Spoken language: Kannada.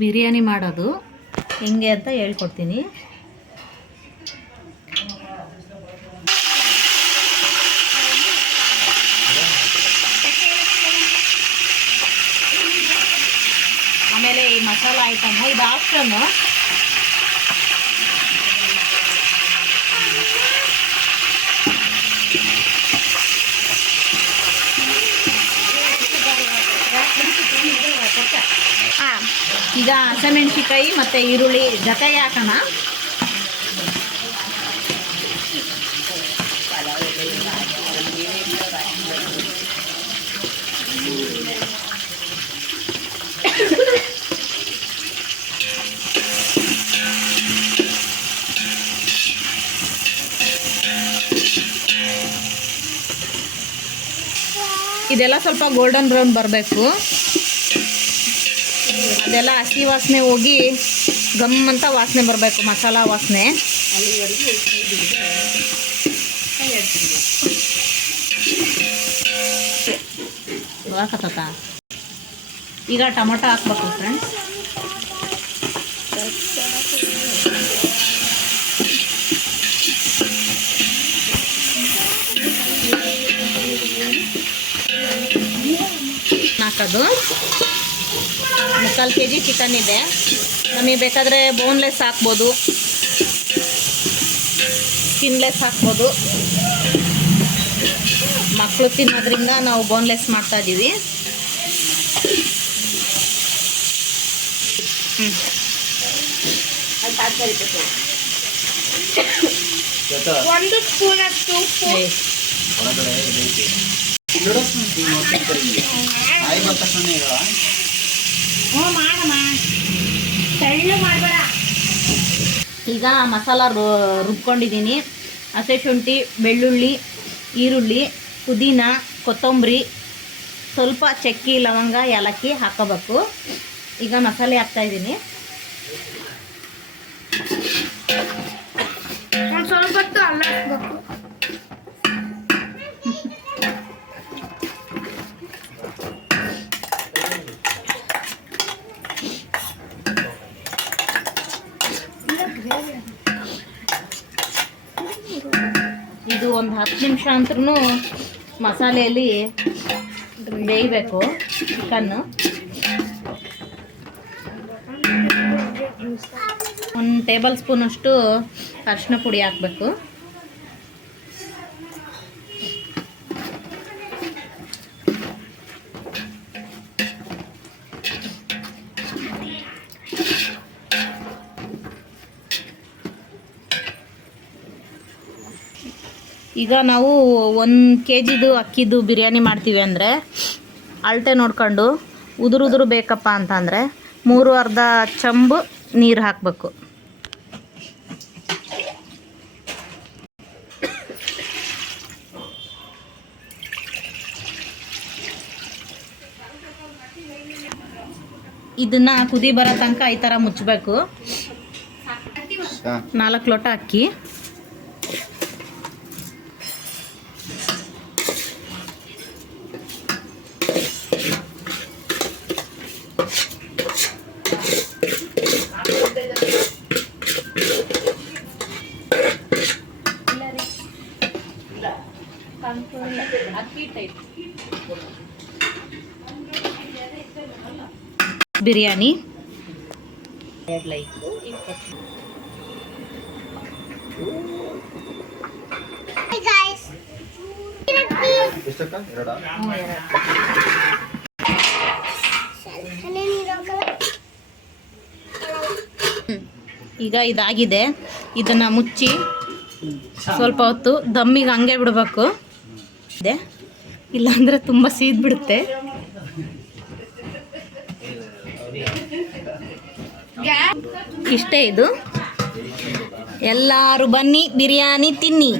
ಬಿರಿಯಾನಿ ಮಾಡೋದು ಹೆಂಗೆ ಅಂತ ಹೇಳ್ಕೊಡ್ತೀನಿ. ಆಮೇಲೆ ಈ ಮಸಾಲ ಐಟಮ್ ಇದು ಆಪ್ಷನ್ನು. ಈಗ ಹಸಿಮೆಣ್ಸಿಕಾಯಿ ಮತ್ತು ಈರುಳ್ಳಿ ಜೊತೆಗೆ ಹಾಕೋಣ. ಇದೆಲ್ಲ ಸ್ವಲ್ಪ ಗೋಲ್ಡನ್ ಬ್ರೌನ್ ಬರಬೇಕು. ಅದೆಲ್ಲ ಹಸಿ ವಾಸನೆ ಹೋಗಿ ಗಮ್ ಅಂತ ವಾಸನೆ ಬರಬೇಕು, ಮಸಾಲ ವಾಸನೆ. ಈಗ ಟೊಮೊಟೊ ಹಾಕ್ಬೇಕು ಫ್ರೆಂಡ್ಸ್. ಹಾಕೋದು 3/4 kg ಚಿಕನ್ ಇದೆ. ನಮಗೆ ಬೇಕಾದರೆ ಬೋನ್ಲೆಸ್ ಹಾಕ್ಬೋದು, ಸ್ಕಿನ್ಲೆಸ್ ಹಾಕ್ಬೋದು. ಮಕ್ಕಳು ತಿನ್ನೋದ್ರಿಂದ ನಾವು ಬೋನ್ಲೆಸ್ ಮಾಡ್ತಾಯಿದ್ದೀವಿ. ಒಂದು ಸ್ಪೂನ್ ಅಷ್ಟು ಈಗ ಮಸಾಲ ರುಬ್ಕೊಂಡಿದ್ದೀನಿ. ಹಸಿ ಶುಂಠಿ, ಬೆಳ್ಳುಳ್ಳಿ, ಈರುಳ್ಳಿ, ಪುದೀನ, ಕೊತ್ತಂಬರಿ, ಸ್ವಲ್ಪ ಚಕ್ಕೆ, ಲವಂಗ, ಏಲಕ್ಕಿ ಹಾಕೋಬೇಕು. ಈಗ ಮಸಾಲೆ ಹಾಕ್ತಾಯಿದ್ದೀನಿ. ಸ್ವಲ್ಪ ಹೊತ್ತು ಅಲ್ಲ ಹಾಕ್ಬೇಕು. ಇದು ಒಂದು 10 ನಿಮಿಷ ಅಂತೂ ಮಸಾಲೆಯಲ್ಲಿ ಬೇಯಬೇಕು ಚಿಕನ್ನು. 1 ಟೇಬಲ್ ಸ್ಪೂನಷ್ಟು ಅರಿಶಿನ ಪುಡಿ ಹಾಕಬೇಕು. ಈಗ ನಾವು 1 kgದು ಅಕ್ಕಿದು ಬಿರಿಯಾನಿ ಮಾಡ್ತೀವಿ ಅಂದರೆ ಅಳತೆ ನೋಡ್ಕೊಂಡು ಉದುರು ಬೇಕಪ್ಪ ಅಂತಂದರೆ 3/2 ಚಂಬು ನೀರು ಹಾಕಬೇಕು. ಇದನ್ನು ಕುದಿ ಬರೋ ತನಕ ಈ ಥರ ಮುಚ್ಚಬೇಕು. 4 ಲೋಟ ಅಕ್ಕಿ, ಬಿರಿಯಾನಿ ಈಗ ಇದಾಗಿದೆ. ಇದನ್ನು ಮುಚ್ಚಿ ಸ್ವಲ್ಪ ಹೊತ್ತು ದಮ್ಮಿಗೆ ಹಂಗೆ ಬಿಡಬೇಕು. ಇಲ್ಲಾಂದರೆ ತುಂಬ ಸೀದ್ಬಿಡುತ್ತೆ. ಇಷ್ಟೇ ಇದು. ಎಲ್ಲರೂ ಬನ್ನಿ ಬಿರಿಯಾನಿ ತಿನ್ನಿ.